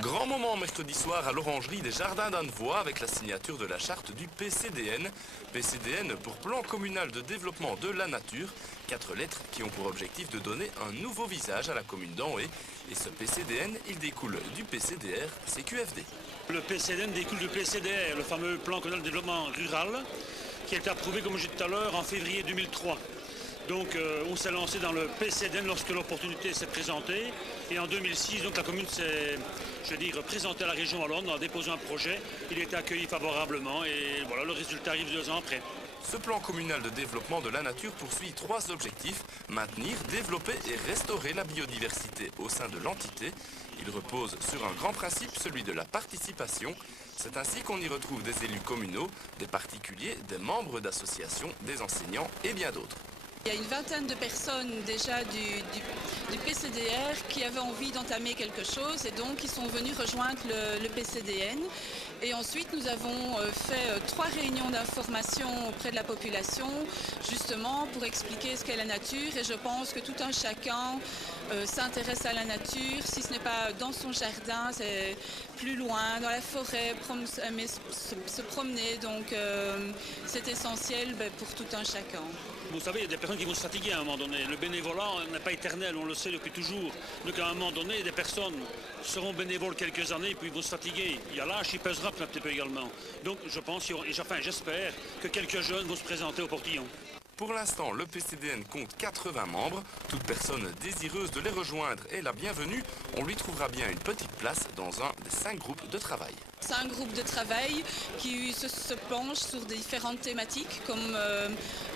Grand moment mercredi soir à l'Orangerie des Jardins d'Annevoie avec la signature de la charte du PCDN. PCDN pour Plan Communal de Développement de la Nature. 4 lettres qui ont pour objectif de donner un nouveau visage à la commune d'Anhée. Et ce PCDN, il découle du PCDR CQFD. Le PCDN découle du PCDR, le fameux Plan Communal de Développement Rural, qui a été approuvé, comme je disais tout à l'heure, en février 2003. Donc on s'est lancé dans le PCDN lorsque l'opportunité s'est présentée. Et en 2006, donc, la commune s'est, présentée à la région wallonne en déposant un projet. Il a été accueilli favorablement et voilà, le résultat arrive 2 ans après. Ce plan communal de développement de la nature poursuit 3 objectifs: maintenir, développer et restaurer la biodiversité au sein de l'entité. Il repose sur un grand principe, celui de la participation. C'est ainsi qu'on y retrouve des élus communaux, des particuliers, des membres d'associations, des enseignants et bien d'autres. Il y a une vingtaine de personnes déjà du PCDR qui avaient envie d'entamer quelque chose et donc ils sont venus rejoindre le PCDN. Et ensuite nous avons fait 3 réunions d'information auprès de la population justement pour expliquer ce qu'est la nature, et je pense que tout un chacun s'intéresse à la nature, si ce n'est pas dans son jardin, c'est plus loin, dans la forêt, se promener, donc c'est essentiel pour tout un chacun. Vous savez, il y a des personnes qui vont se fatiguer à un moment donné. Le bénévolat n'est pas éternel, on le sait depuis toujours. Donc à un moment donné, des personnes seront bénévoles quelques années, puis ils vont se fatiguer. Il y a l'âge qui pèsera un petit peu également. Donc je pense, j'espère que quelques jeunes vont se présenter au portillon. Pour l'instant, le PCDN compte 80 membres. Toute personne désireuse de les rejoindre est la bienvenue. On lui trouvera bien une petite place dans un des 5 groupes de travail. 5 groupes de travail qui se penchent sur des différentes thématiques comme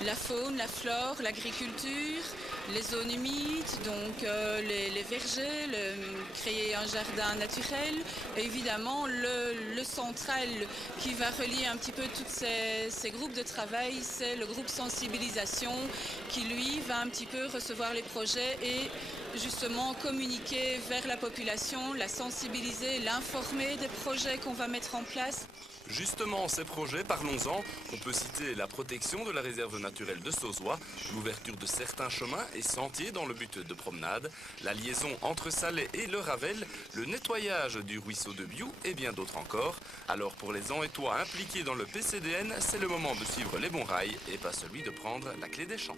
la faune, la flore, l'agriculture, les zones humides, donc les vergers, créer un jardin naturel, et évidemment le central qui va relier un petit peu tous ces groupes de travail, c'est le groupe sensibilisation qui lui va un petit peu recevoir les projets et justement communiquer vers la population, la sensibiliser, l'informer des projets qu'on va mettre en place. Justement, ces projets, parlons-en. On peut citer la protection de la réserve naturelle de Sauzois, l'ouverture de certains chemins et sentiers dans le but de promenade, la liaison entre Salé et le Ravel, le nettoyage du ruisseau de Biou et bien d'autres encore. Alors pour les Anhétois impliqués dans le PCDN, c'est le moment de suivre les bons rails et pas celui de prendre la clé des champs.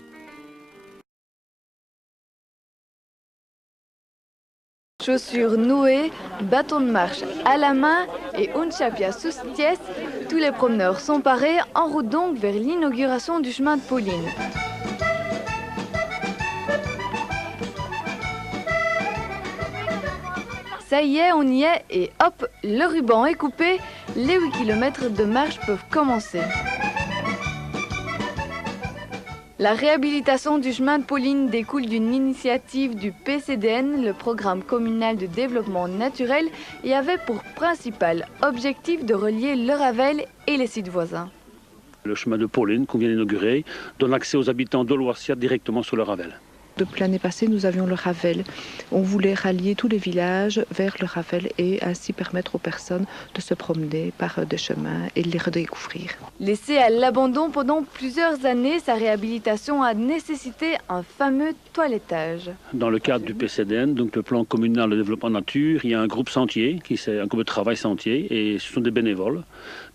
Chaussures nouées, bâtons de marche à la main et unchapia sous tiès, tous les promeneurs sont parés, en route donc vers l'inauguration du chemin de Pauline. Ça y est, on y est et hop, le ruban est coupé, les 8 km de marche peuvent commencer. La réhabilitation du chemin de Pauline découle d'une initiative du PCDN, le programme communal de développement naturel, et avait pour principal objectif de relier le Ravel et les sites voisins. Le chemin de Pauline qu'on vient d'inaugurer donne accès aux habitants de l'Oisiat directement sur le Ravel. Depuis l'année passée, nous avions le Ravel. On voulait rallier tous les villages vers le Ravel et ainsi permettre aux personnes de se promener par des chemins et de les redécouvrir. Laissé à l'abandon pendant plusieurs années, sa réhabilitation a nécessité un fameux toilettage. Dans le cadre du PCDN, donc le plan communal de développement nature, il y a un groupe sentier, un groupe de travail sentier, et ce sont des bénévoles.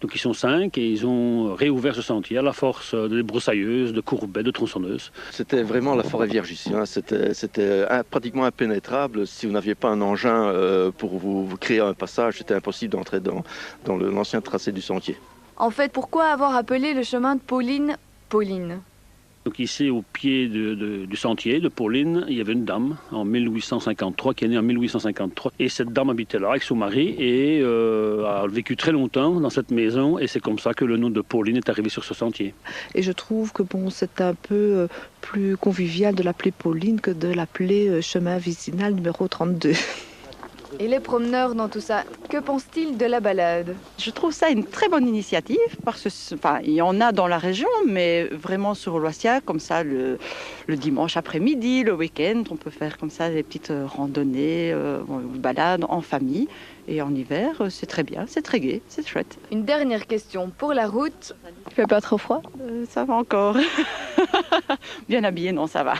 Donc ils sont 5 et ils ont réouvert ce sentier à la force de broussailleuses, de courbets, de tronçonneuses. C'était vraiment la forêt vierge ici. C'était pratiquement impénétrable. Si vous n'aviez pas un engin pour vous créer un passage, c'était impossible d'entrer dans l'ancien tracé du sentier. En fait, pourquoi avoir appelé le chemin de Pauline Pauline ? Donc ici, au pied du sentier de Pauline, il y avait une dame en 1853, qui est née en 1853. Et cette dame habitait là avec son mari et a vécu très longtemps dans cette maison. Et c'est comme ça que le nom de Pauline est arrivé sur ce sentier. Et je trouve que c'est un peu plus convivial de l'appeler Pauline que de l'appeler chemin vicinal numéro 32. Et les promeneurs dans tout ça, que pensent-ils de la balade ? Je trouve ça une très bonne initiative parce que, il y en a dans la région, mais vraiment sur l'Oisiat, comme ça le dimanche après-midi, le week-end, on peut faire comme ça des petites randonnées, une balade en famille. Et en hiver, c'est très bien, c'est très gai, c'est chouette. Une dernière question pour la route. Il fait pas trop froid ? Ça va encore. Bien habillé, non, ça va.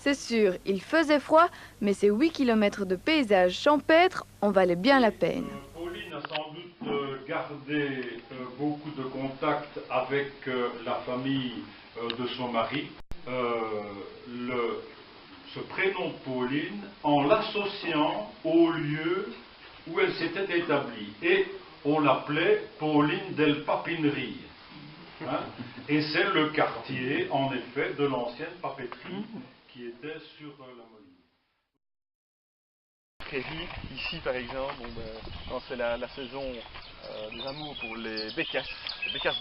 C'est sûr, il faisait froid, mais ces 8 km de paysage champêtre en valaient bien la peine. Pauline a sans doute gardé beaucoup de contacts avec la famille de son mari. Ce prénom Pauline en l'associant au lieu où elle s'était établie. Et on l'appelait Pauline del Papinerie. Hein? Et c'est le quartier, en effet, de l'ancienne papeterie qui était sur la Moline. Prévis, ici par exemple, quand c'est la saison des amours pour les bécasses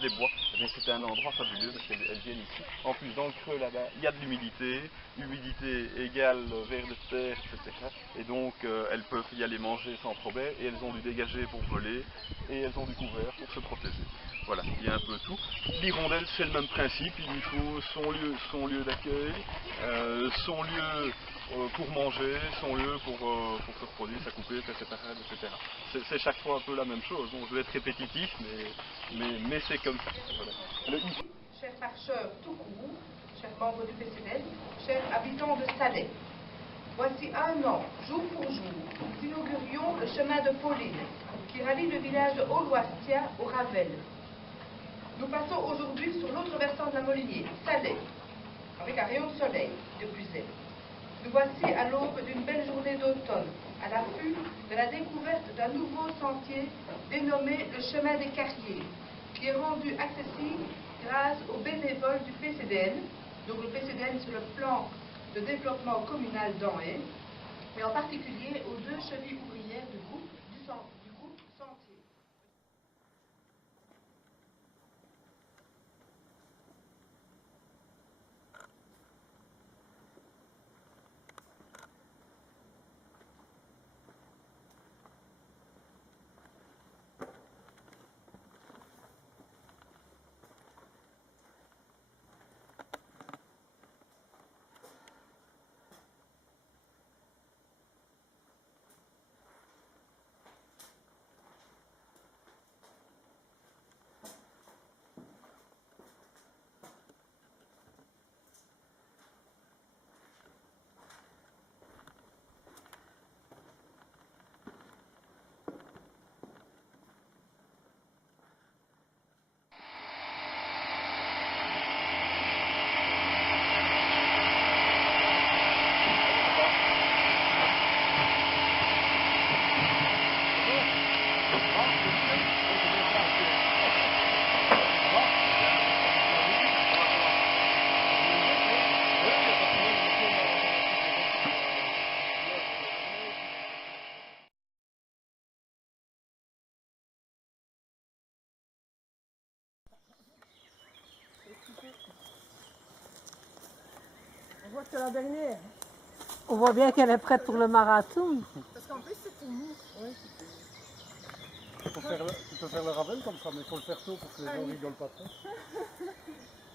des bois, c'est un endroit fabuleux parce qu'elles viennent ici. En plus, dans le creux là-bas, il y a de l'humidité, humidité égale vers de terre, etc. Et donc elles peuvent y aller manger sans problème et elles ont du dégagé pour voler et elles ont du couvert pour se protéger. Voilà, il y a un peu tout. L'hirondelle, c'est le même principe, il lui faut son lieu d'accueil, son lieu pour manger, son lieu pour se reproduire, sa coupée, sa séparade, etc. C'est chaque fois un peu la même chose. Bon, je vais être répétitif, mais c'est comme ça. Voilà. Chers marcheurs tout court, chers membres du PCDN, chers habitants de Salais, voici un an, jour pour jour, nous inaugurions le chemin de Pauline, qui rallie le village de Haut-Loistia au Ravel. Nous passons aujourd'hui sur l'autre versant de la Molinier, Salais, avec un rayon de soleil depuis elle. Nous voici à l'aube d'une belle journée d'automne, à l'affût de la découverte d'un nouveau sentier dénommé le chemin des Carriers, qui est rendu accessible grâce aux bénévoles du PCDN. Donc le PCDN sur le plan de développement communal d'Anhais, mais en particulier aux 2 chevilles ouvrières du groupe Sentier. On voit que c'est la dernière. On voit bien qu'elle est prête pour le marathon. Parce qu'en plus c'est tout mou. Oui. Tu peux faire le Ravel comme ça, mais il faut le faire tôt pour que les gens ne rigolent pas trop.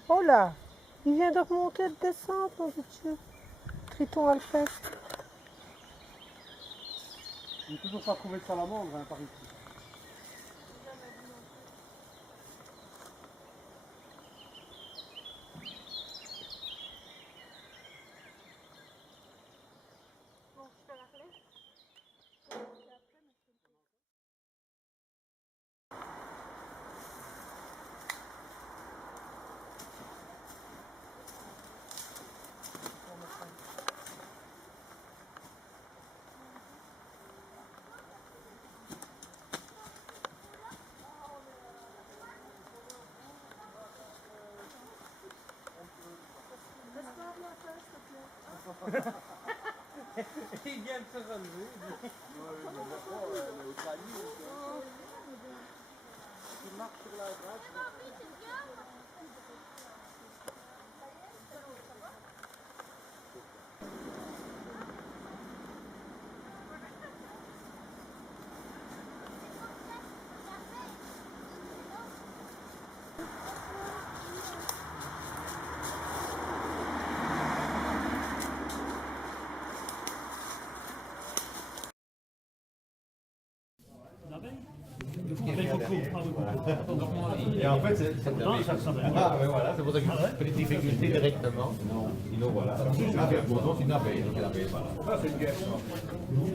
Oh là, il vient de remonter et de descendre, mon Dieu. Triton Alpestre. Il n'est toujours pas trouvé de salamandre par ici. Il vient de se relever. Il marche sur la droite. Il faut beaucoup. Et en fait, c'est voilà, c'est pour ça qu'il y a une difficulté directement. Sinon, voilà. C'est une abeille, donc une abeille, voilà. Ça, c'est une guêpe.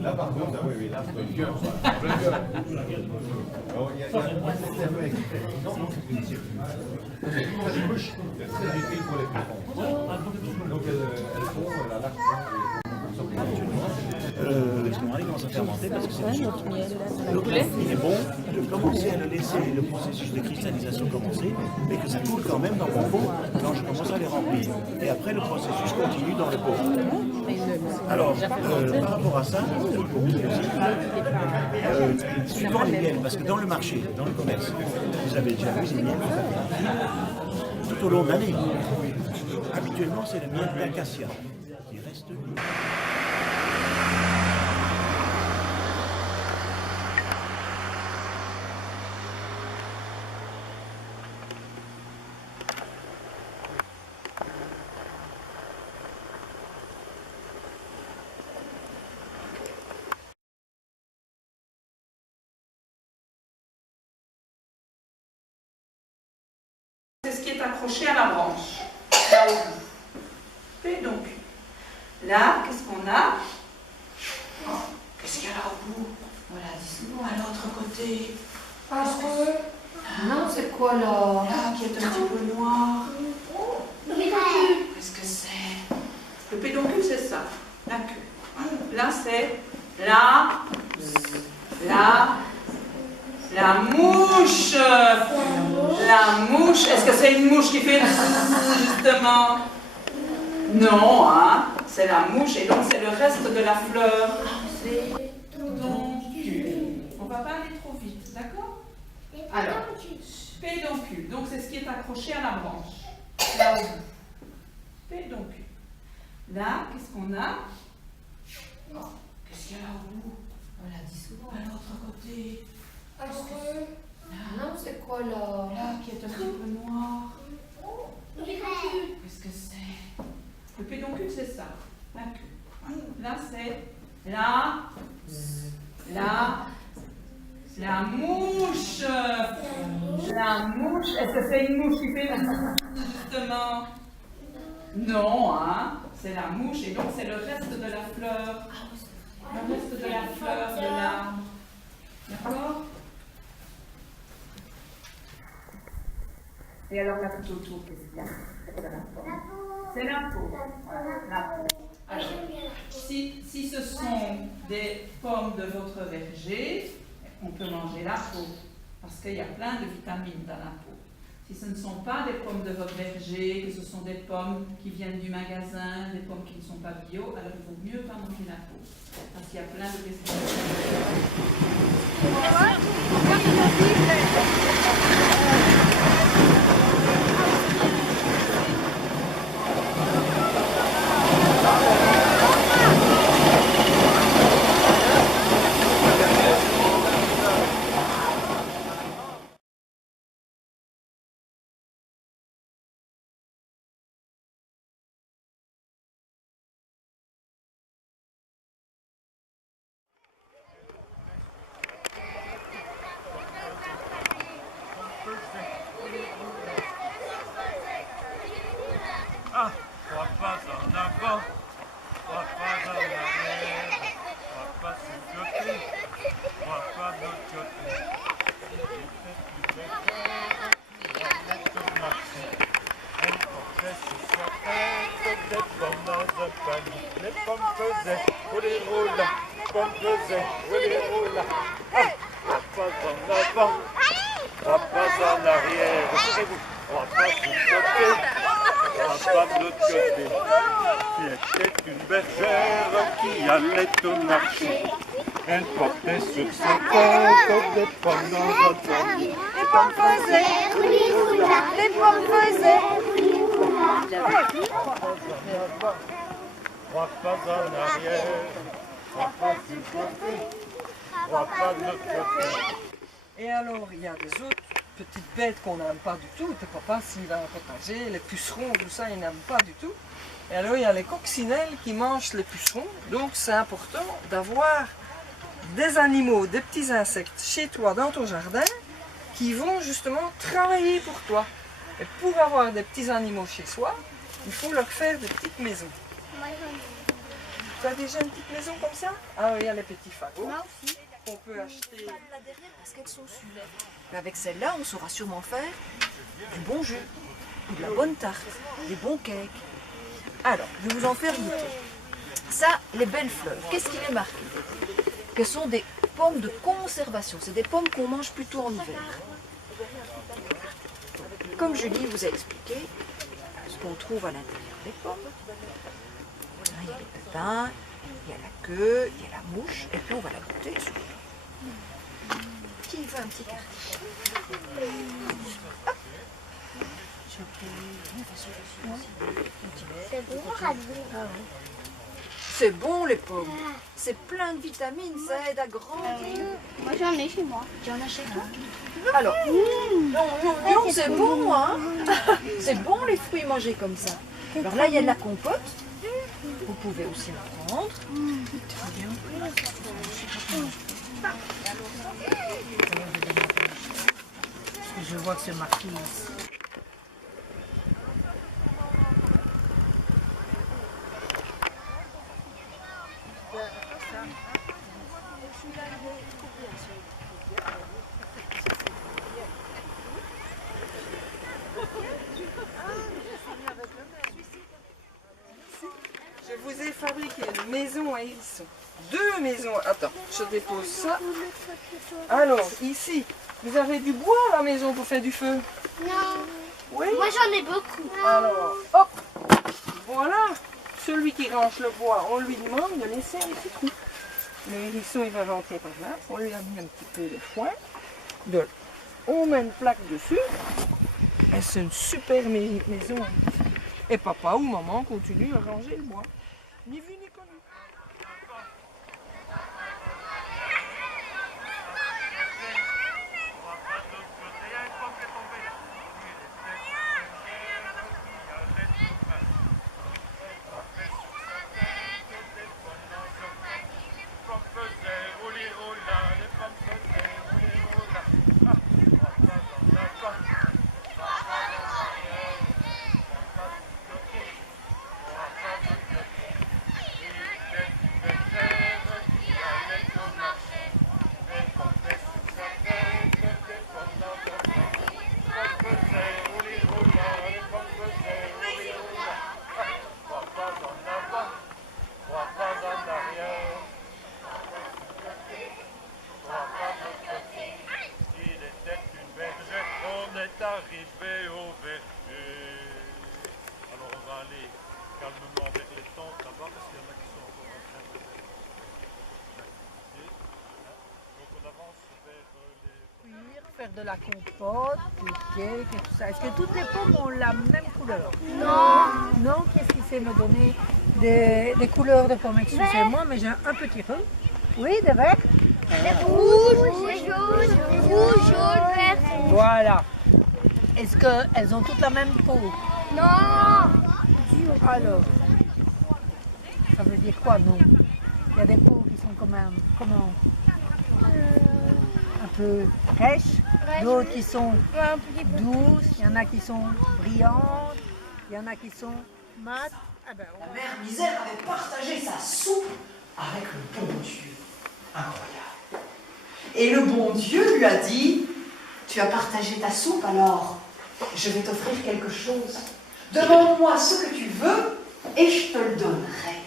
Là, par contre, oui, là, c'est une gueule. C'est une bouche très utile pour les pucerons. Donc, elles font la lactation. Excusez-moi, il commence à fermenter parce que c'est du sucre. Donc là, il est bon de commencer à le laisser le processus de cristallisation commencer, mais que ça coule quand même dans mon pot quand je commence à les remplir. Et après, le processus continue dans le pot. Alors, par rapport à ça, suivant les miels, parce que dans le marché, dans le commerce, vous avez déjà vu ces miels tout au long de l'année. Habituellement, c'est le miel d'acacia qui reste libre. C'est ce qui est accroché à la branche, là au bout. Et donc, là, qu'est-ce qu'on a? Oh, qu'est-ce qu'il y a là au bout? Voilà, dis-nous à l'autre côté. Non, c'est quoi là? Là, qui est un petit peu noir. Qu'est-ce que c'est? Le pédoncule, c'est ça, la queue. Là, c'est la mouche. La mouche. Est-ce que c'est une mouche qui fait justement? Non, hein. C'est la mouche et donc c'est le reste de la fleur. Pédoncule. On ne va pas aller trop vite, d'accord? Alors, pédoncule. Donc c'est ce qui est accroché à la branche. Là au bout. Pédoncule. Là, qu'est-ce qu'on a? Oh, qu'est-ce qu'il y a là au bout? On l'a dit souvent. À l'autre côté. Non, c'est quoi là? Là, qui est un petit peu noir. Qu'est-ce que c'est? Le pédoncule, c'est ça. La queue. Là, c'est la mouche. La mouche. Est-ce que c'est une mouche qui fait justement? Non, hein. C'est la mouche et donc c'est le reste de la fleur. Le reste de la fleur de l'arbre. D'accord? Et alors là tout autour, qu'est-ce qu'il y a? C'est la peau. Voilà, la peau. Alors, si ce sont des pommes de votre verger, on peut manger la peau, parce qu'il y a plein de vitamines dans la peau. Si ce ne sont pas des pommes de votre verger, que ce sont des pommes qui viennent du magasin, des pommes qui ne sont pas bio, alors il vaut mieux pas manger la peau, parce qu'il y a plein de pesticides. Ah, 3 pas en avant, 3 pas en arrière, 3 pas sur le côté, 3 pas de l'autre côté. Elle portait sur sa tête des pommes dans un panier. Les pommes faisaient roule, les pommes faisaient roule. Ah, 3 pas en avant, 3 pas en arrière. Rassurez-vous, 3 pas sur le côté. Pas de l'autre côté, qui était une bergère qui allait au marché. Elle portait sur sa tête des pommes dans un panier. Les pommes faisaient rouli-roula, les pommes faisaient rouli-roula. 3 pas en arrière, 3 pas sur le côté, 3 pas de l'autre côté. Et alors, il y a des autres petites bêtes qu'on n'aime pas du tout. Tes papas, s'il a un potager, les pucerons, tout ça, ils n'aiment pas du tout. Et alors, il y a les coccinelles qui mangent les pucerons. Donc, c'est important d'avoir des animaux, des petits insectes chez toi, dans ton jardin, qui vont justement travailler pour toi. Et pour avoir des petits animaux chez soi, il faut leur faire des petites maisons. Tu as déjà une petite maison comme ça? Ah oui, il y a les petits fagots. Moi aussi. On peut acheter. Là derrière parce qu'elles sont sûres. Mais avec celle-là, on saura sûrement faire du bon jus, ou de la bonne tarte, des bons cakes. Alors, je vais vous en faire goûter. Ça, les belles fleurs, qu'est-ce qu'il est marqué? Que sont des pommes de conservation. C'est des pommes qu'on mange plutôt en hiver. Comme Julie vous a expliqué, ce qu'on trouve à l'intérieur des pommes, il y a les pépins, il y a la queue, il y a la mouche, et puis on va la goûter. Qui veut un petit quartier? C'est bon, Radou. C'est bon les pommes. C'est plein de vitamines, ça aide à grandir. Moi j'en ai chez moi. Tu en as chez toi? Alors, non, c'est bon, hein? C'est bon les fruits mangés comme ça. Alors là, il y a de la compote. Vous pouvez aussi en prendre. Je vois que c'est marqué ici. Je vous ai fabriqué une maison à hérissons. 2 maisons. Attends, je dépose ça. Alors, ici, vous avez du bois à la maison pour faire du feu? Non. Oui? Moi j'en ai beaucoup. Alors, hop, voilà. Celui qui range le bois, on lui demande de laisser un petit trou. Le hérisson, il va rentrer par là. On lui a mis un petit peu de foin. On met une plaque dessus. Et c'est une super maison. Et papa ou maman continue à ranger le bois. Ni vu ni connu. Faire de la compote, des cakes et tout ça. Est-ce que toutes les pommes ont la même couleur? Non. Non? Qu'est-ce qui sait me donner des couleurs de pommes? Excusez-moi, mais j'ai un petit peu. Oui, des verts? Des rouges, des jaunes, vert. Voilà. Est-ce qu'elles ont toutes la même peau? Non. Alors, ça veut dire quoi, non? Il y a des peaux qui sont quand même, comment? Un peu rêches, d'autres qui sont douces, il y en a qui sont brillantes, il y en a qui sont mates. Ah ben, La mère Misère avait partagé sa soupe avec le bon Dieu. Incroyable. Et le bon Dieu lui a dit, tu as partagé ta soupe, alors je vais t'offrir quelque chose. Demande-moi ce que tu veux et je te le donnerai.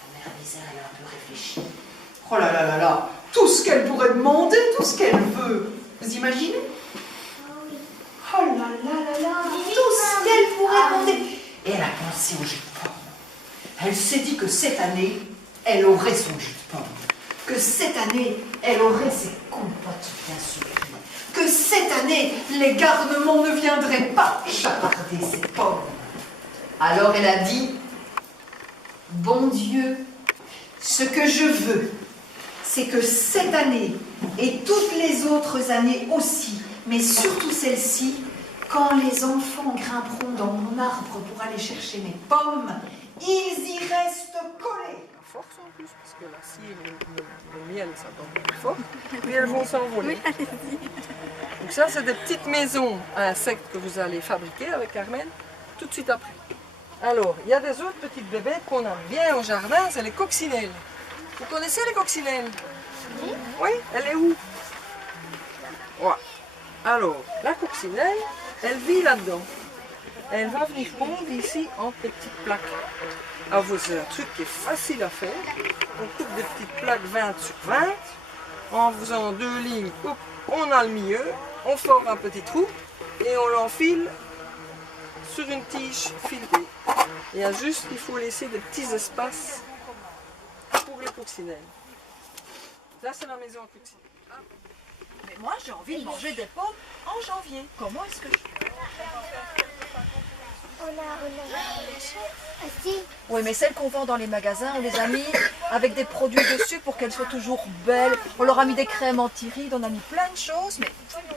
La mère Misère, elle a un peu réfléchi. Oh là là là là, tout ce qu'elle pourrait demander, tout ce qu'elle veut. Vous imaginez? Oh là là là là, tout ce qu'elle pourrait demander. Et elle a pensé au jus de pomme. Elle s'est dit que cette année, elle aurait son jus de pomme. Que cette année, elle aurait ses compotes bien sucrées. Que cette année, les garnements ne viendraient pas chaparder ses pommes. Alors elle a dit, bon Dieu, ce que je veux, c'est que cette année, et toutes les autres années aussi, mais surtout celle-ci, quand les enfants grimperont dans mon arbre pour aller chercher mes pommes, ils y restent collés. force en plus, parce que la cire, le miel, ça donne plus fort. Puis elles vont s'envoler. Donc ça, c'est des petites maisons à insectes que vous allez fabriquer avec Carmen tout de suite après. Alors, il y a des autres petites bébêtes qu'on aime bien au jardin, c'est les coccinelles. Vous connaissez les coccinelles? Oui. Elle est où? Voilà. Alors, la coccinelle, elle vit là-dedans. Elle va venir pondre ici en petites plaques. Alors, c'est un truc qui est facile à faire. On coupe des petites plaques 20 sur 20. En faisant 2 lignes, hop, on a le milieu. On forme un petit trou et on l'enfile sur une tige filetée. Il y a juste qu'il faut laisser des petits espaces pour les coccinelles. Là, c'est la maison à coccinelles. Mais moi, j'ai envie de manger des pommes en janvier. Comment est-ce que je fais? Oui, mais celles qu'on vend dans les magasins, on les a mis avec des produits dessus pour qu'elles soient toujours belles. On leur a mis des crèmes anti-rides, on a mis plein de choses, mais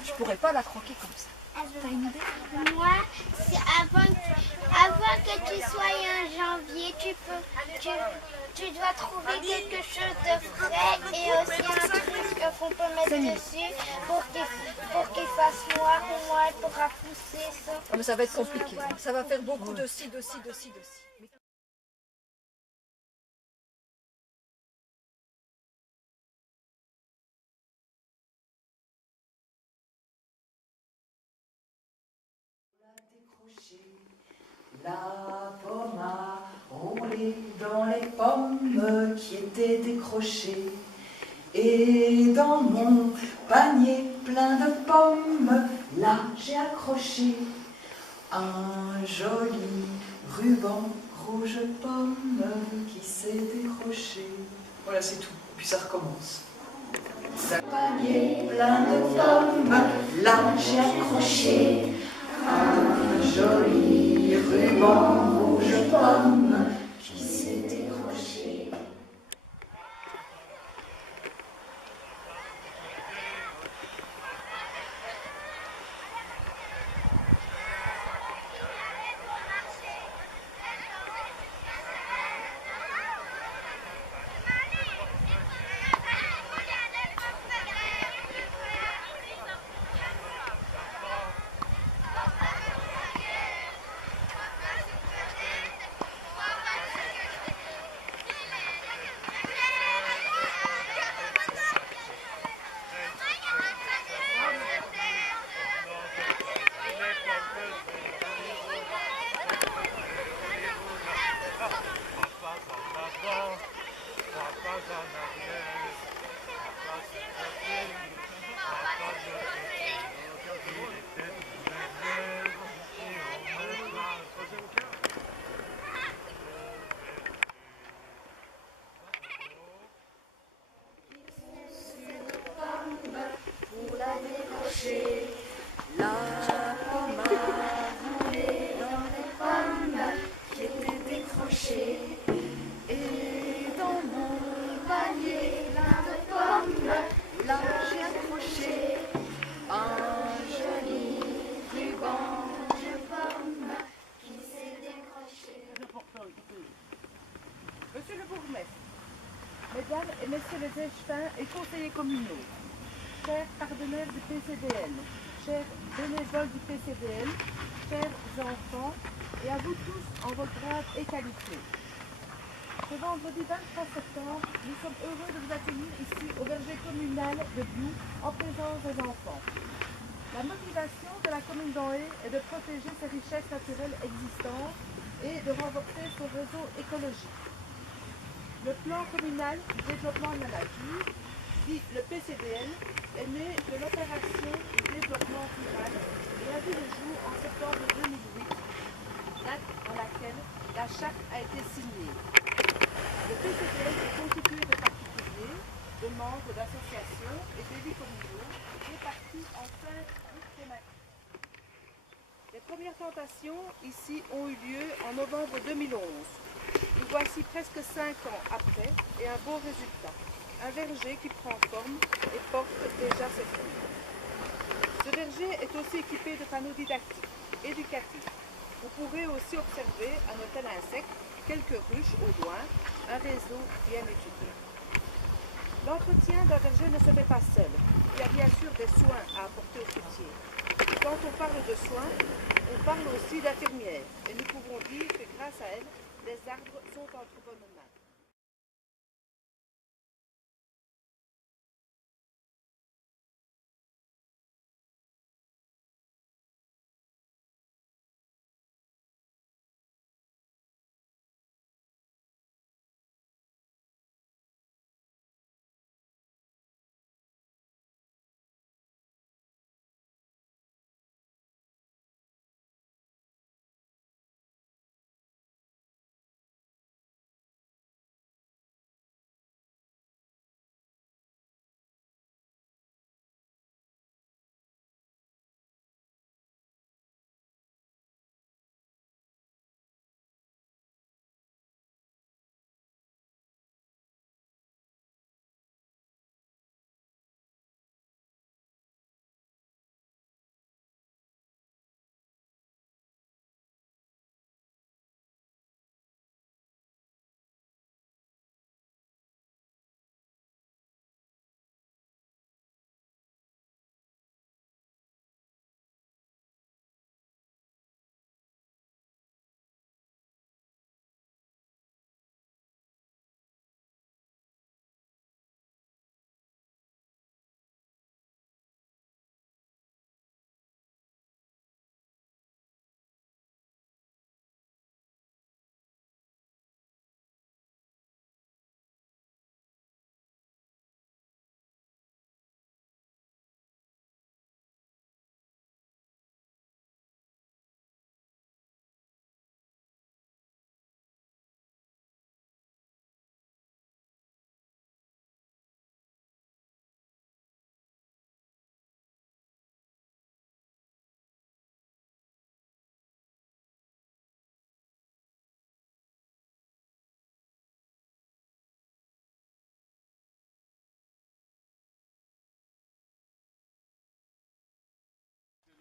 je pourrais pas la croquer comme ça. T'as une idée? Moi, avant que tu sois en janvier, tu dois trouver quelque chose de frais et aussi un truc qu'on peut mettre dessus pour qu'il fasse noir et moi elle pourra pousser ça. Oh, mais ça va être compliqué. Ça va faire beaucoup de ci, de ci, de ci, de ci. La pomme a roulé dans les pommes qui étaient décrochées. Et dans mon panier plein de pommes, là j'ai accroché un joli ruban rouge pomme qui s'est décroché. Voilà, c'est tout. Puis ça recommence. Un panier plein de pommes, là j'ai accroché un joli ruban rouge pomme qui s'est décroché. Monsieur le bourgmestre, mesdames et messieurs les échevins et conseillers communaux, chers partenaires du PCDN, chers bénévoles du PCDN, chers enfants, et à vous tous en votre grade et qualité. Ce vendredi 23 septembre, nous sommes heureux de vous accueillir ici au verger communal de Bioux en présence des enfants. La motivation de la commune d'Anhé est de protéger ses richesses naturelles existantes et de renforcer son réseau écologique. Le plan communal du développement de la nature, dit le PCDN, est né de l'opération du développement rural et a vu le jour en septembre 2008, date dans laquelle la charte a été signée. Le PCDN est constitué de particuliers, de membres d'associations et d'élus communaux répartis en 5 groupes thématiques. Les premières plantations ici ont eu lieu en novembre 2011. Nous voici presque 5 ans après et un beau résultat. Un verger qui prend forme et porte déjà ses fruits. Ce verger est aussi équipé de panneaux didactiques, éducatifs. Vous pourrez aussi observer un hôtel à insectes quelques ruches au loin, un réseau bien étudié. L'entretien d'un verger ne se fait pas seul. Il y a bien sûr des soins à apporter aux fruitiers. Quand on parle de soins, on parle aussi d'infirmières. Et nous pouvons dire que grâce à elles, les arbres sont entre bonnes mains.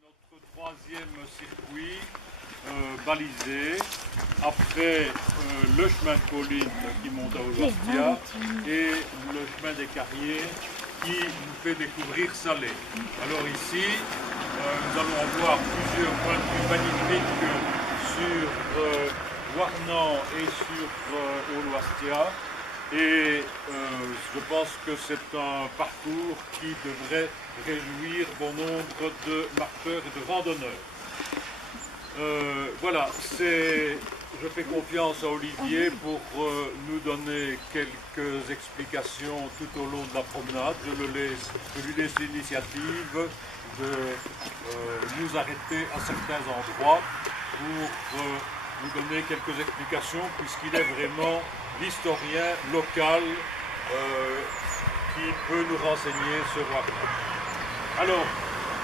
Notre troisième circuit balisé après le chemin de Pauline qui monte à Oloastia et le chemin des Carriers qui nous fait découvrir Salé. Alors ici, nous allons voir plusieurs points de vue magnifiques sur Warnant et sur Oloastia. Et je pense que c'est un parcours qui devrait réjouir bon nombre de marcheurs et de randonneurs. Voilà, je fais confiance à Olivier pour nous donner quelques explications tout au long de la promenade. Je lui laisse l'initiative de nous arrêter à certains endroits pour nous donner quelques explications, puisqu'il est vraiment l'historien local qui peut nous renseigner sur Warnant. Alors,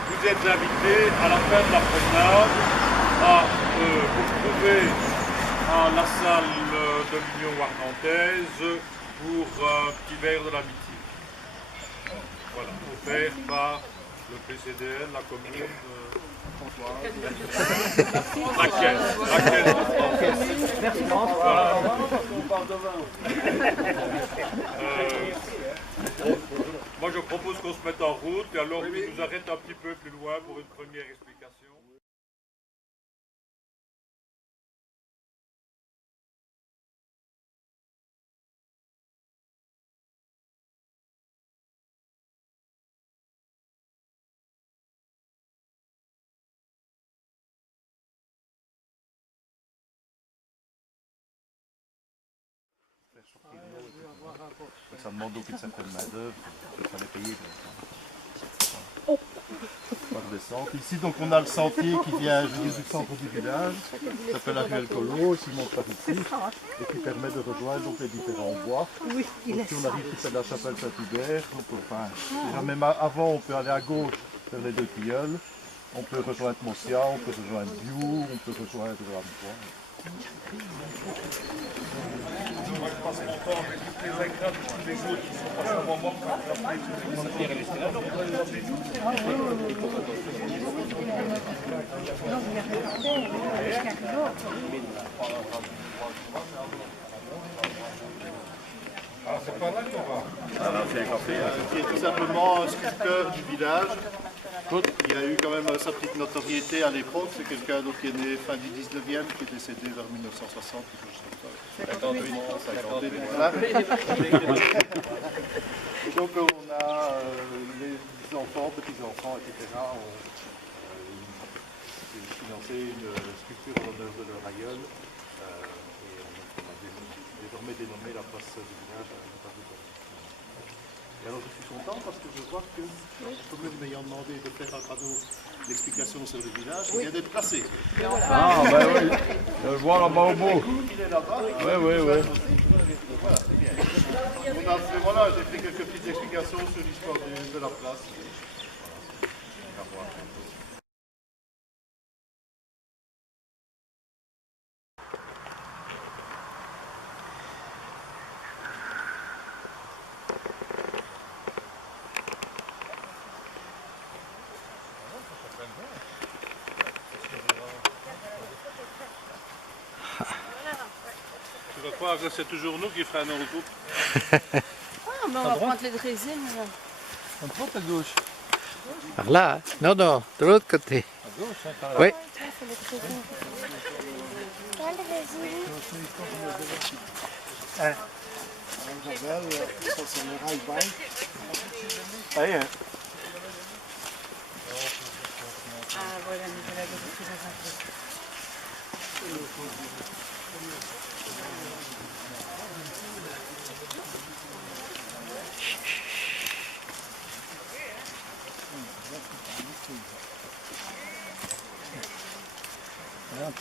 vous êtes invités à la fin de la promenade à vous retrouver à la salle de l'Union Warnantaise pour un petit verre de l'amitié. Voilà, offert par le PCDN, la commune. Laquelle Merci François. On parle de vin. Moi je propose qu'on se mette en route et alors qu'il nous arrête un petit peu plus loin pour une première explication. Ça demande donc une certaine main-d'œuvre, il fallait payer. Par descente. Ici donc on a le sentier qui vient du centre du village, qui s'appelle la Ruelle Colo, qui monte par ici et qui permet de rejoindre donc les différents bois. Donc si on arrive ici à la chapelle Saint-Hubert, même avant on peut aller à gauche vers les deux tilleuls, on peut rejoindre Mossia, on peut rejoindre Biou, on peut rejoindre Rampois. Moi je pense content avec toutes les agrafes de tous les autres qui sont passés avant moi pour attraper toutes les qui est tout simplement un sculpteur du village. Il a eu quand même sa petite notoriété à l'époque. C'est quelqu'un qui est né fin du 19e, qui est décédé vers 1960. 58, voilà. Et donc on a les enfants, petits-enfants, etc. ont financé une sculpture en l'honneur de leur aïeul. Et on a désormais dénommé la place du village à la place de Paul. Et alors je suis content parce que je vois que, comme m'ayant demandé de faire un panneau d'explication sur le village, il vient d'être placé. Ah, ben oui, je le vois là-bas au bout. Il est là-bas. Oui. Voilà, c'est bien. Voilà, j'ai fait quelques petites explications sur l'histoire de la place. Tu vas croire que c'est toujours nous qui ferons nos coupes. Ah, mais on va prendre les draisines. On prend à gauche. Par là, hein? Non, de l'autre côté. À gauche, hein, par là. Oui. Hein. Isabelle, ça c'est le rail-bail. Allez, hein. Ah, voilà, nous allons très intéressant.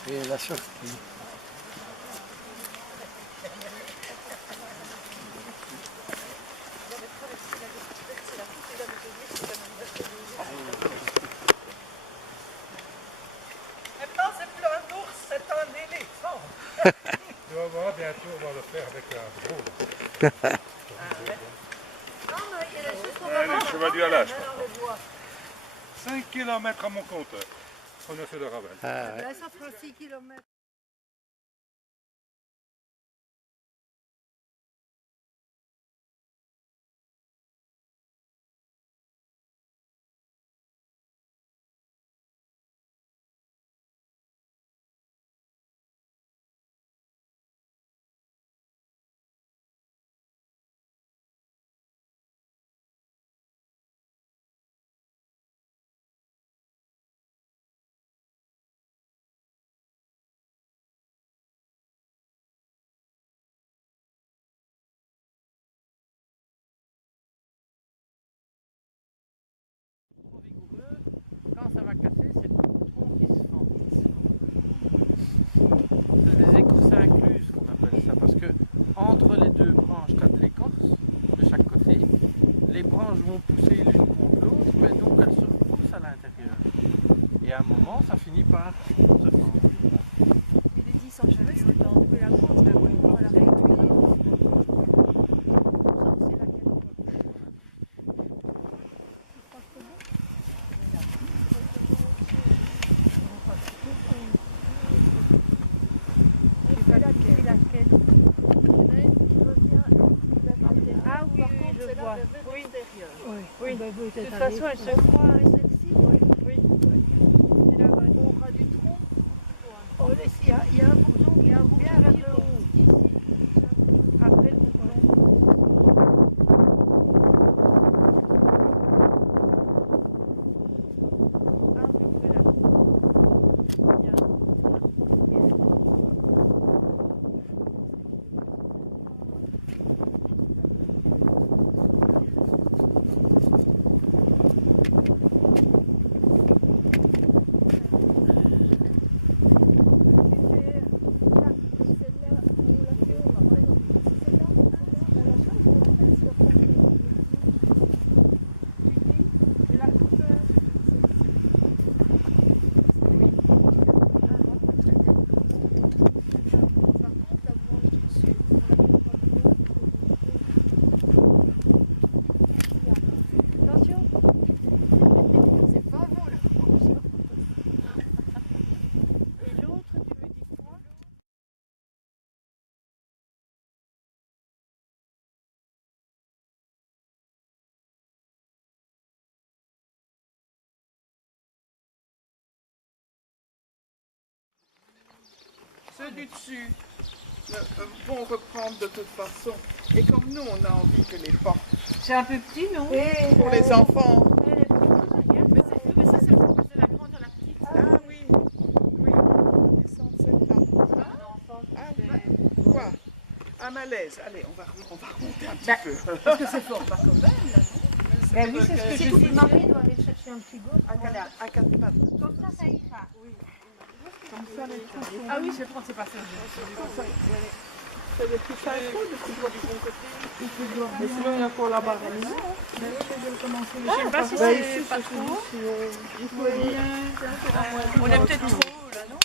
Et la sortie. Maintenant, c'est plus un ours, c'est un éléphant. Tu vas voir, bientôt on va le faire avec un drôle. Le chevalier à l'âge. 5 km à mon compteur. On a fait le Ravel. Là, ça fera 6 km. Quand ça va casser, c'est le tronc qui se fend. C'est des écorces incluses qu'on appelle ça, parce que entre les deux branches, tu as de l'écorce de chaque côté. Les branches vont pousser l'une contre l'autre, mais donc elles se repoussent à l'intérieur. Et à un moment, ça finit par se fendre. Et les 10 cm, c'est autant que la côte, oui, on va la réduire. Ah oui, je vois. Oui, Oui. de toute façon, elle se croit. Celle-ci, oui. Et là, on aura du tronc. Oh, là, il y a un bourgeon, il y a un bourgeon vers le haut. Ici. Après le bourgeon. Ah oui, voilà. Bien. ceux du dessus vont reprendre de toute façon. Et comme nous, on a envie que les portes. C'est un peu petit, non? Pour les enfants. Mais ça, c'est la grande à la petite. Ah oui. Oui, on va descendre celle-là. Quoi? Un malaise. Allez, on va remonter un petit peu. Parce que c'est fort bas quand même, là, non? Ben oui, c'est ce que je Mon suis. mari doit aller chercher un petit goût. À quatre pattes. Comme ça ira. Oui. Comme ça, ah oui, je prends, c'est pas ça. C'est des petits châteaux, des petits doigts du bon côté. Mais sinon, il y a encore là-bas. Je sais pas si c'est pas trop. On est peut-être trop, là, non?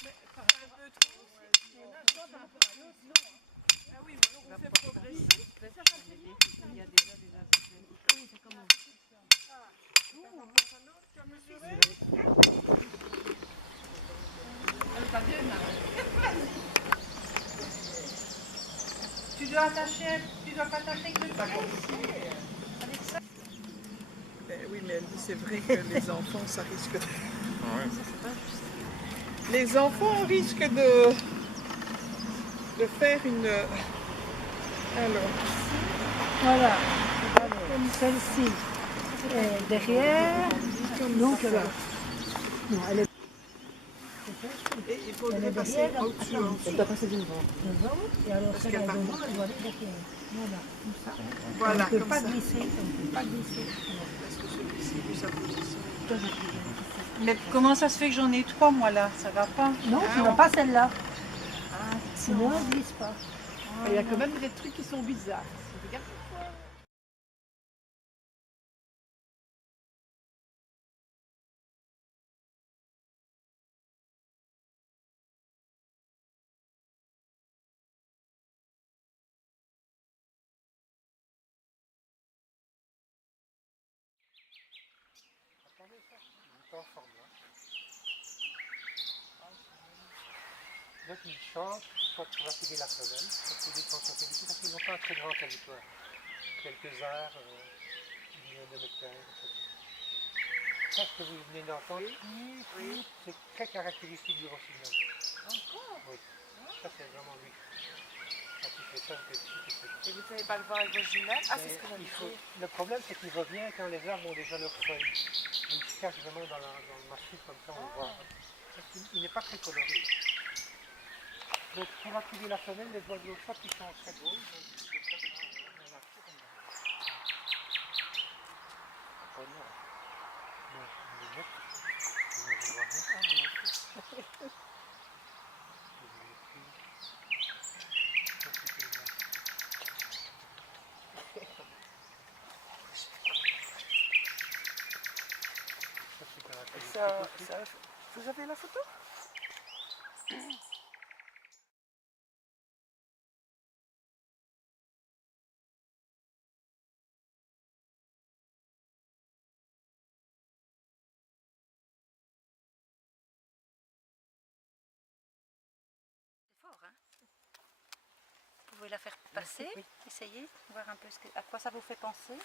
Tu dois t'attacher avec le avec ça. Oui, mais elle dit c'est vrai que les enfants, ça risque de... Les enfants risquent de faire une... Alors... Voilà, comme celle-ci. Derrière, donc là. Non, elle est... Et il faudrait passer au-dessus. Elle doit passer devant. Et alors celle-là devant, elle doit aller derrière. Voilà, comme ça. Voilà, on ne peut comme pas ça. glisser, on ne peut pas glisser. Est-ce que celui-ci, vu sa position... Mais comment ça se fait que j'en ai trois, moi, là? Ça va pas? Non, tu n'as pas celle-là. Sinon, elle ne glisse pas. Il y a quand même des trucs qui sont bizarres. Regarde. Donc ils chantent, soit pour attirer la femelle, soit pour déclencher l'activité, parce qu'ils n'ont pas un très grand territoire. Quelques arts, une dizaine de mètres carrés, etc. Ça, ce que vous venez d'entendre, c'est très caractéristique du rossignol. Encore? Oui, ça c'est vraiment lui. Quand il fait ça, c'est petit. Et vous ne savez pas le voir avec vos jumelles? Ah, c'est ce que j'avais dit. Le problème, c'est qu'il revient quand les arbres ont déjà leurs feuilles. Il se cache vraiment dans le massif, comme ça, on le voit. Il n'est pas très coloré. Donc pour attirer la femelle, les oiseaux soit qui sont très beaux, Vous avez la photo? Vous pouvez la faire passer, essayez, voir un peu à quoi ça vous fait penser.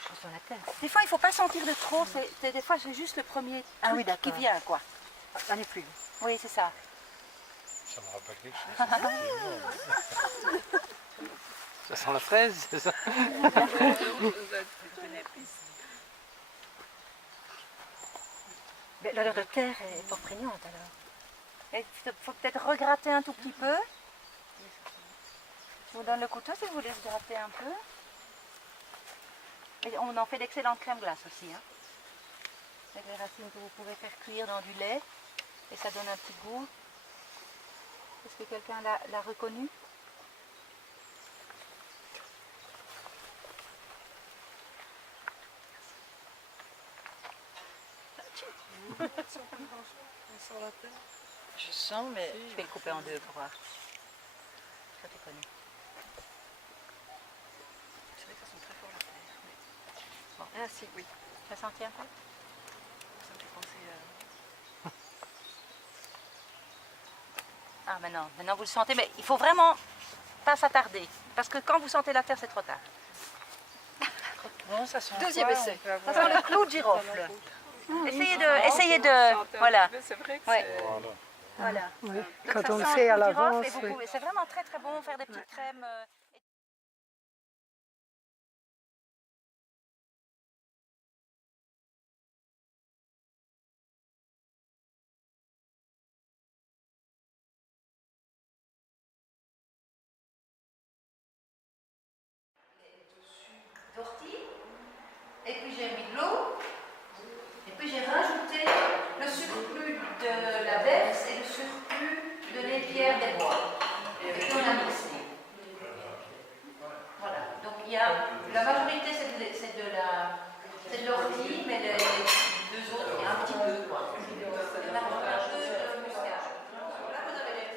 Je suis sur la terre. Des fois, il ne faut pas sentir de trop, des fois, j'ai juste le premier truc qui vient, quoi. Ça n'est plus. Oui, c'est ça. Ça me rappelle quelque chose. Ça sent la fraise, c'est ça? Mais l'odeur de terre est pas prégnante alors. Il faut peut-être regratter un tout petit peu. Je vous donne le couteau si vous voulez gratter un peu. Et on en fait d'excellentes crèmes glace aussi. Hein. Avec les racines que vous pouvez faire cuire dans du lait. Et ça donne un petit goût. Est-ce que quelqu'un l'a reconnu? Je sens, mais... Je vais le couper en deux pour voir. Ça tu connais. C'est vrai que ça sent très fort la terre. Bon. Ah si, oui. Tu as senti un peu? Ça me fait penser à... Ah maintenant vous le sentez, mais il faut vraiment pas s'attarder. Parce que quand vous sentez la terre, c'est trop tard. Bon, ça sent Deuxième quoi? essai. Ça sent le clou de girofle. Essayez de... Voilà. C'est vrai que ouais. c'est... Voilà. Oui. Donc Quand ça on le sent sait à le girofle l'avance, et vous oui. pouvez- c'est vraiment très très bon faire des petites crèmes. D'ortie, et puis j'ai mis de l'eau, et puis j'ai rajouté le surplus de la berce et le surplus de l'épière des bois. Et puis on a mixé. Voilà, donc il y a, la majorité c'est de l'ortie, mais les deux autres, il y a un petit peu quoi. Et on a un peu de muscade. Là vous avez les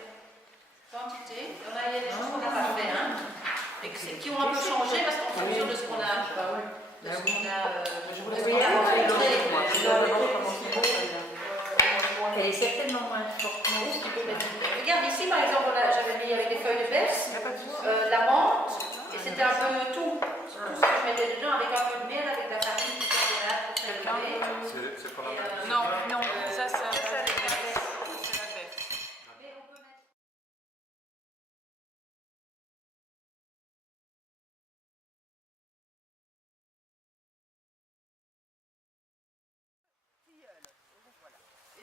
quantités, là il y a des choses qu'on n'a pas fait, hein, et qui ont un peu changé parce qu'en fonction de ce qu'on a. Elle est certainement moins forte. Regarde ici par exemple, j'avais mis avec des feuilles de berce, la menthe, et c'était un peu tout ce que je mettais dedans avec un peu de miel, avec de la farine, du chocolat pour faire le lait. C'est pas la même. Non, non, ça c'est la berce.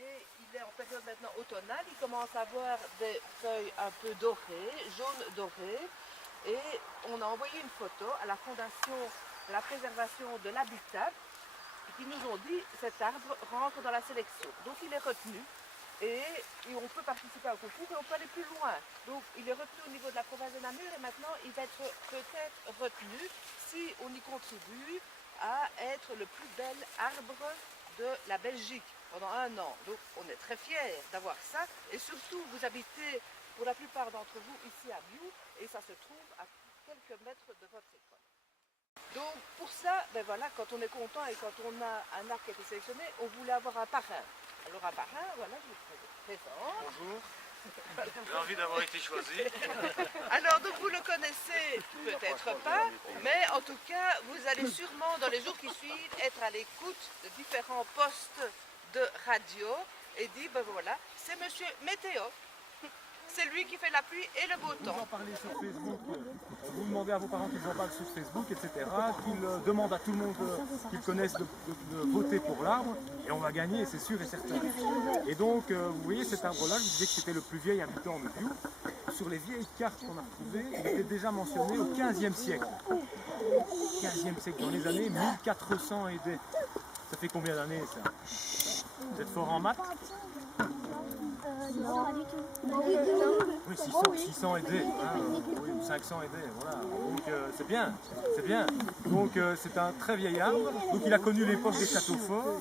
Et il est en période maintenant automnale, il commence à avoir des feuilles un peu dorées, jaunes dorées. Et on a envoyé une photo à la Fondation de la préservation de l'habitat qui nous ont dit cet arbre rentre dans la sélection. Donc il est retenu et on peut participer au concours et on peut aller plus loin. Donc il est retenu au niveau de la province de Namur et maintenant il va être peut-être retenu si on y contribue à être le plus bel arbre de la Belgique pendant 1 an. Donc on est très fiers d'avoir ça et surtout vous habitez pour la plupart d'entre vous ici à Biou et ça se trouve à quelques mètres de votre école. Donc pour ça, ben voilà, quand on est content et quand on a un arbre qui a été sélectionné, on voulait avoir un parrain. Alors un parrain, voilà, je vous présente. Bonjour. J'ai envie d'avoir été choisi. Alors donc vous le connaissez peut-être pas, mais en tout cas vous allez sûrement dans les jours qui suivent être à l'écoute de différents postes de radio et dire ben voilà, c'est monsieur Météo. C'est lui qui fait la pluie et le beau temps. Vous en parlez sur Facebook, vous demandez à vos parents qu'ils en parlent sur Facebook, etc. Qu'ils demandent à tout le monde qu'ils connaissent de voter pour l'arbre et on va gagner, c'est sûr et certain. Et donc, vous voyez cet arbre-là, je vous disais que c'était le plus vieil habitant de Biou. Sur les vieilles cartes qu'on a retrouvées, il était déjà mentionné au 15e siècle. 15e siècle, dans les années 1400 et des. Ça fait combien d'années ça? Vous êtes fort en maths? Non, pas du tout. Oui, 600 et des, hein, oui, 500 et des, voilà. Donc c'est bien, c'est bien. Donc c'est un très vieil arbre. Donc il a connu l'époque des châteaux forts,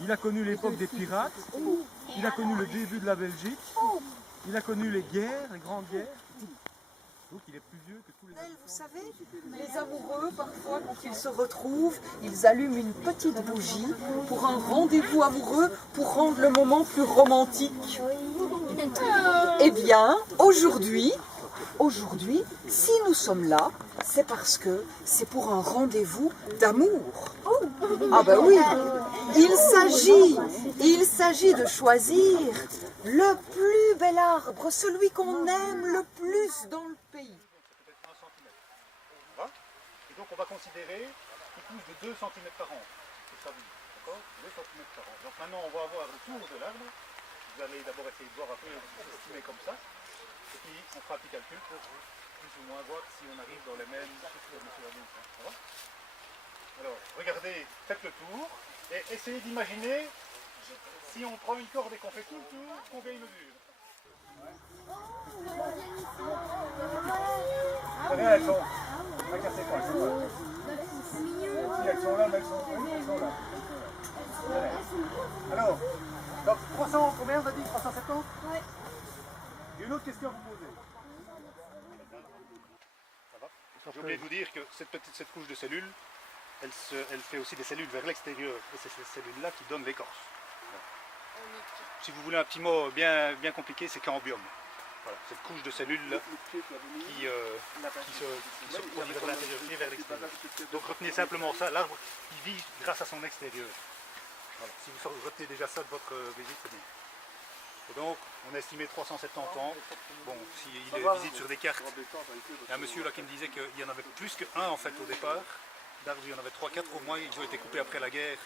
il a connu l'époque des pirates, il a connu le début de la Belgique, il a connu les guerres, les grandes guerres. Donc il est plus vieux que tous les autres. Vous savez, les amoureux, parfois, quand ils se retrouvent, ils allument une petite bougie pour un rendez-vous amoureux, pour rendre le moment plus romantique. Eh bien, aujourd'hui, si nous sommes là, c'est parce que c'est pour un rendez-vous d'amour. Ah ben oui, il s'agit de choisir le plus bel arbre, celui qu'on aime le plus dans le pays. Et donc on va considérer qu'il pousse de 2 cm par an. C'est ça, d'accord, 2 cm par an. Donc maintenant on va avoir le tour de l'arbre. Vous allez d'abord essayer de voir un peu, estimer comme ça. Et puis on fera un petit calcul pour plus ou moins voir si on arrive dans les mêmes chiffres que M. Ladou. Ça va? Alors regardez, faites le tour et essayez d'imaginer si on prend une corde et qu'on fait tout le tour, combien il mesure. Regardez, elles sont. Ne cassez pas, elles sont là. Si elles sont là, mais elles sont là. Alors, donc 300, combien on a dit? 370? Oui. Une autre question à vous poser. Ça va? J'ai oublié de vous dire que cette couche de cellules, elle fait aussi des cellules vers l'extérieur. Et c'est ces cellules-là qui donnent l'écorce. Si vous voulez un petit mot bien compliqué, c'est cambium. Voilà, cette couche de cellules-là qui se produit vers l'intérieur et vers l'extérieur. Donc retenez simplement ça, l'arbre il vit grâce à son extérieur. Voilà. Si vous retenez déjà ça de votre visite, c'est bien. Et donc, on a estimé 370 ans. Bon, s'il est visible sur des cartes, il y a un monsieur là qui me disait qu'il y en avait plus qu'un en fait au départ. D'arbres, il y en avait 3-4 au moins, ils ont été coupés après la guerre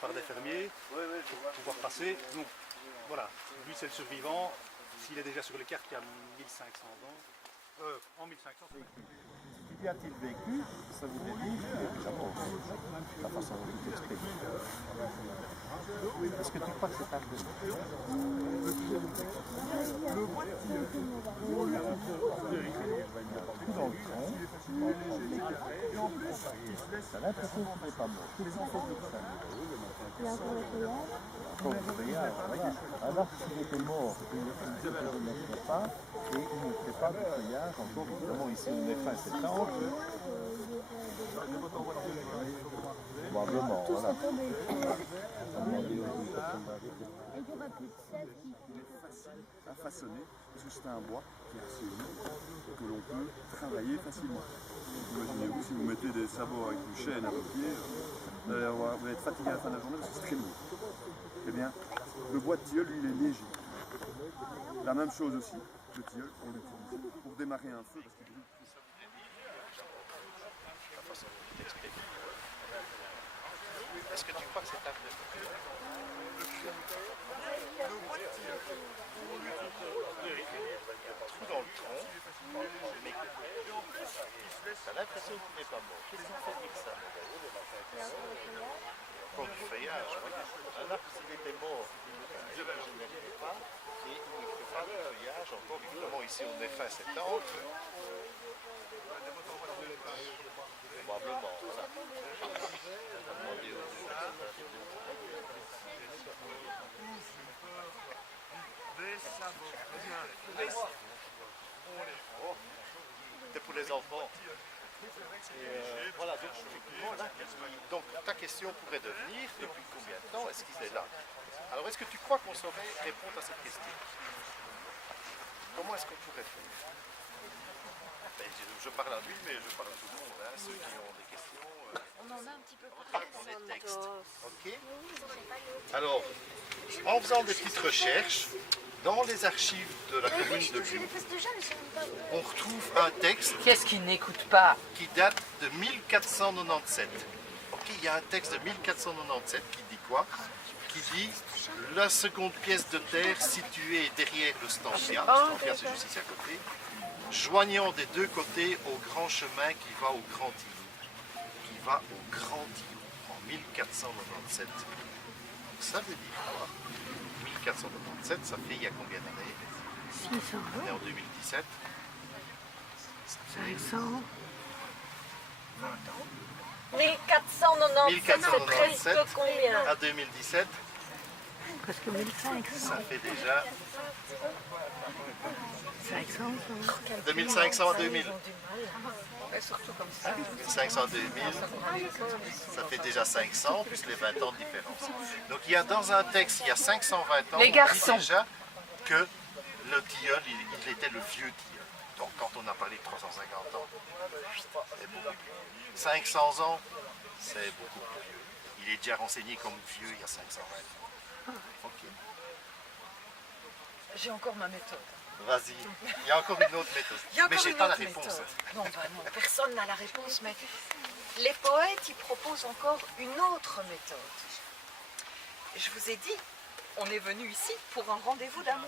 par des fermiers pour pouvoir passer. Donc voilà, lui c'est le survivant. S'il est déjà sur les cartes, il y a 1500 ans. En 1500. Qui a-t-il vécu? Ça voudrait dire qu'il est déjà mort. La façon dont il t'explique. Est-ce que tu crois que c'est arrivé? Le bois de tilleul, on lui a tout dans le tronc, et en plus, t'as l'impression qu'il n'est pas mort. Tous les enfants de ça. Encore le feuillage, voilà. Alors s'il était mort, il ne mettrait pas, et il ne ferait pas de feuillage, encore évidemment ici on est fin septembre. Probablement, voilà. Il est facile à façonner parce que c'est un bois qui est assez dur et que l'on peut travailler facilement. Imaginez-vous si vous mettez des sabots avec du chêne à vos pieds, vous allez être fatigué à la fin de la journée parce que c'est très lourd. Eh bien, le bois de tilleul, lui, il est léger. La même chose aussi, le tilleul, on l'utilise pour démarrer un feu parce qu'il brûle plus. Est-ce que tu crois que c'est arrivé? Le bois de tilleul, Trou dans le tronc, mais t'as l'impression qu'il n'est pas mort. Qu'est-ce qui fait dire ça? Encore du feuillage, oui. Alors que s'il était mort, il ne régénérerait pas et il ne fait pas de feuillage. Encore évidemment, ici on est fin septembre. Probablement, voilà. C'était pour les enfants. Voilà, donc ta question pourrait devenir, depuis combien de temps est-ce qu'il est là? Alors est-ce que tu crois qu'on saurait répondre à cette question? Comment est-ce qu'on pourrait faire? Ben, je parle à lui, mais je parle à tout le monde, hein, ceux qui ont des questions. On en a un petit peu parlé dans les textes. Ok. Oui. Alors, en faisant des petites recherches, dans les archives de la commune de Lyon, on retrouve un texte. Qu'est-ce qui n'écoute pas? Qui date de 1497. Ok, il y a un texte de 1497 qui dit quoi? Qui dit la seconde pièce de terre située derrière le Stantia, c'est juste ici à côté, joignant des deux côtés au grand chemin qui va au Grand Îlot. Qui va au Grand Îlot en 1497. Donc ça veut dire quoi? 1497, ça fait il y a combien d'années? 600. On est en 2017. Ça fait 500. 20 ans. 1497, c'est presque combien? À 2017. Presque 1500. Ça fait déjà 500. De 1500 à 2000. Surtout comme ça. 1500 à 2000, ça fait déjà 500, plus les 20 ans de différence. Donc il y a dans un texte, il y a 520 ans, Les on dit garçons. déjà que le tilleul, il était le vieux tilleul. Donc quand on a parlé de 350 ans, c'est beaucoup plus vieux. 500 ans, c'est beaucoup plus vieux. Il est déjà renseigné comme vieux il y a 520 ans. Ok. J'ai encore ma méthode. Vas-y, il y a encore une autre méthode. Mais j'ai pas la réponse. Non, non, personne n'a la réponse, mais les poètes, ils proposent encore une autre méthode. Je vous ai dit, on est venu ici pour un rendez-vous d'amour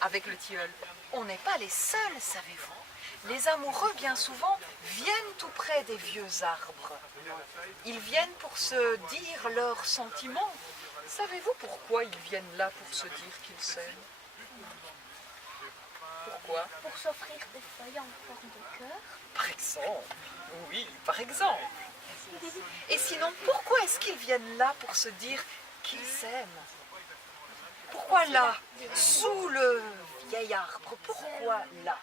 avec le tilleul. On n'est pas les seuls, savez-vous. Les amoureux, bien souvent, viennent tout près des vieux arbres. Ils viennent pour se dire leurs sentiments. Savez-vous pourquoi ils viennent là pour se dire qu'ils s'aiment? Pourquoi? Pour s'offrir des feuilles en forme de cœur. Par exemple. Oui, par exemple. Et sinon, pourquoi est-ce qu'ils viennent là pour se dire qu'ils s'aiment? Pourquoi là, sous le vieil arbre? Pourquoi là?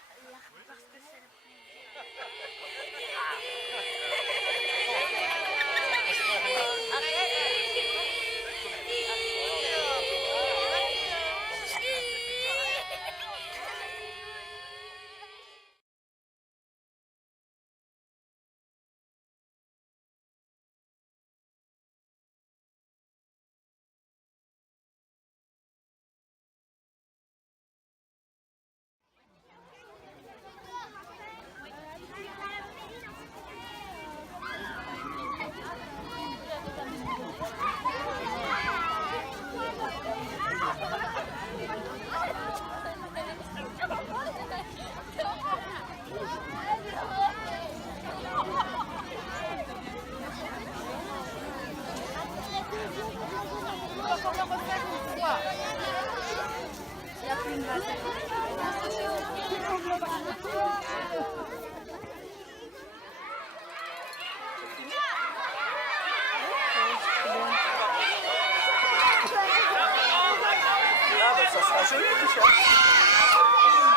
Ça sera joli, Michel.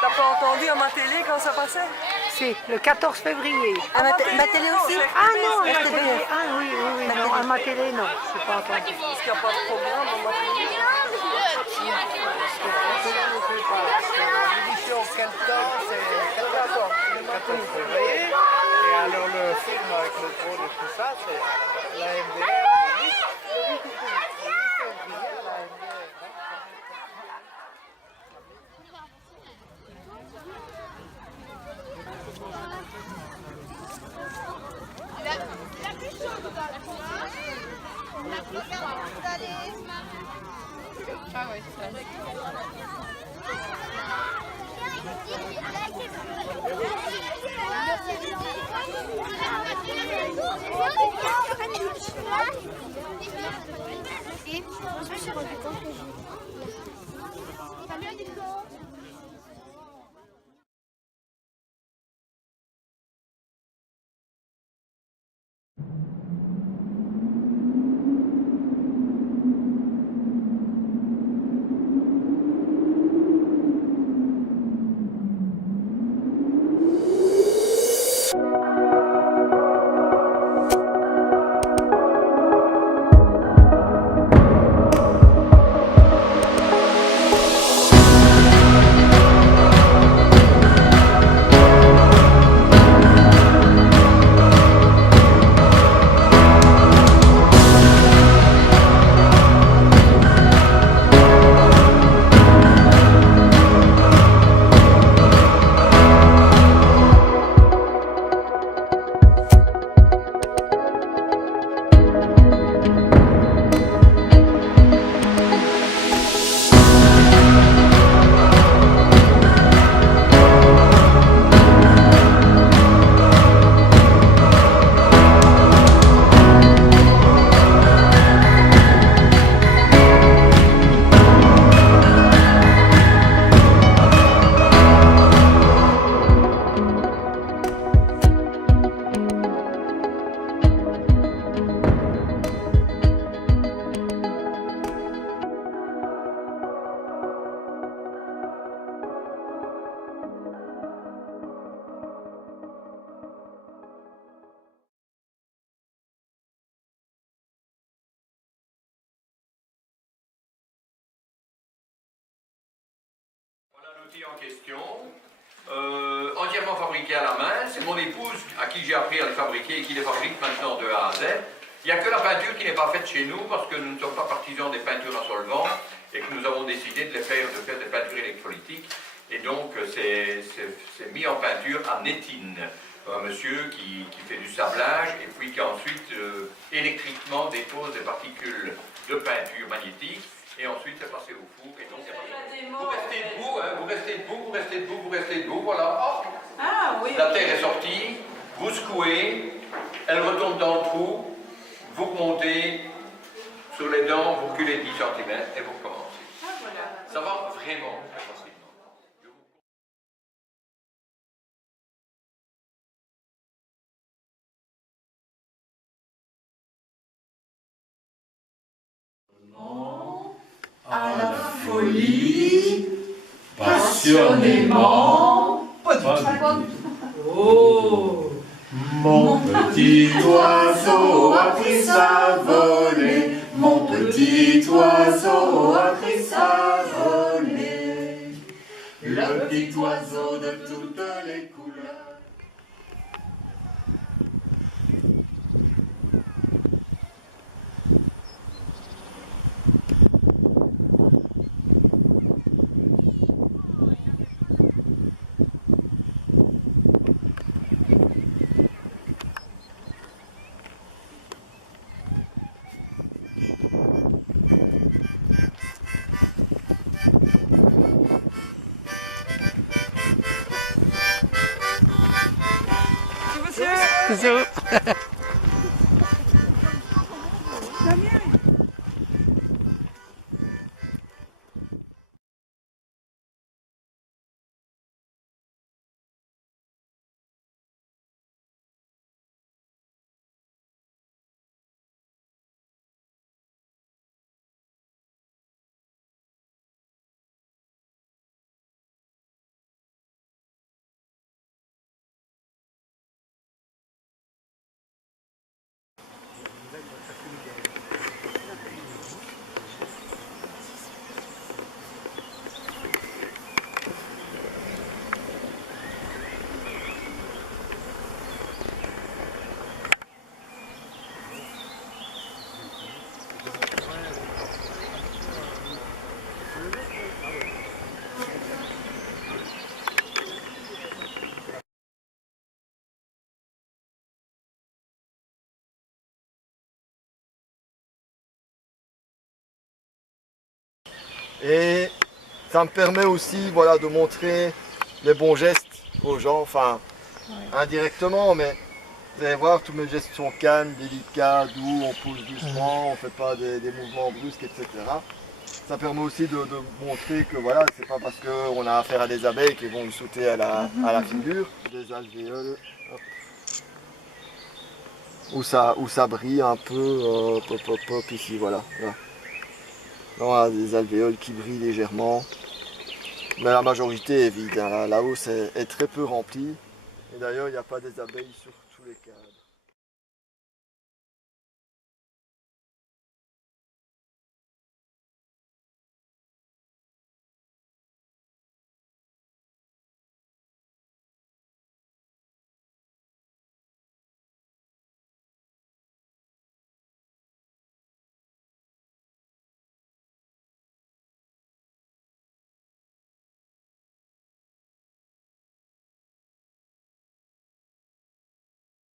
T'as pas entendu à ma télé quand ça passait? Si, le 14 février. À ma télé aussi? Ah non, à ma télé. Ah oui, oui, oui, non, à ma télé, non. Je n'ai pas entendu. Parce qu'il n'y a pas de programme à ma télé. L'émission Quel temps, c'est le 14 février. Et alors le film avec le drone et tout ça, c'est la MDR. Le 8 février à la MDR. La plus chaude dans la cour. La plus chaude. Ah ouais, c'est ça. Et je me suis rendu compte que j'ai... Salut Nico. En question, entièrement fabriqué à la main. C'est mon épouse à qui j'ai appris à le fabriquer et qui les fabrique maintenant de A à Z. Il n'y a que la peinture qui n'est pas faite chez nous parce que nous ne sommes pas partisans des peintures en solvant et que nous avons décidé de faire des peintures électrolytiques. Et donc c'est mis en peinture à Nétine. Un monsieur qui fait du sablage et puis qui ensuite électriquement dépose des particules de peinture magnétique. Et ensuite, c'est passé au four. Et donc, vous restez debout, hein, vous restez debout, vous restez debout, vous restez debout, voilà. Hop. Ah, oui. La terre est sortie, vous secouez, elle retombe dans le trou, vous remontez sur les dents, vous reculez 10 cm et vous recommencez. Ah, voilà. Ça va vraiment très facilement. À la folie, passionnément. Pas du tout. Oh, mon petit oiseau a pris sa volée. Mon petit oiseau a pris sa volée. Le petit oiseau de toutes les couleurs. Bisous. Et ça me permet aussi voilà, de montrer les bons gestes aux gens, enfin indirectement, mais vous allez voir, tous mes gestes sont calmes, délicats, doux, on pousse doucement, on ne fait pas des mouvements brusques, etc. Ça permet aussi de montrer que voilà, c'est pas parce qu'on a affaire à des abeilles qui vont nous sauter à la figure. Des alvéoles, hop. Où ça brille un peu, hop, ici, voilà. Là, des alvéoles qui brillent légèrement. Mais la majorité est vide, hein. La hausse est très peu remplie. Et d'ailleurs, il n'y a pas des abeilles sur tous les cadres.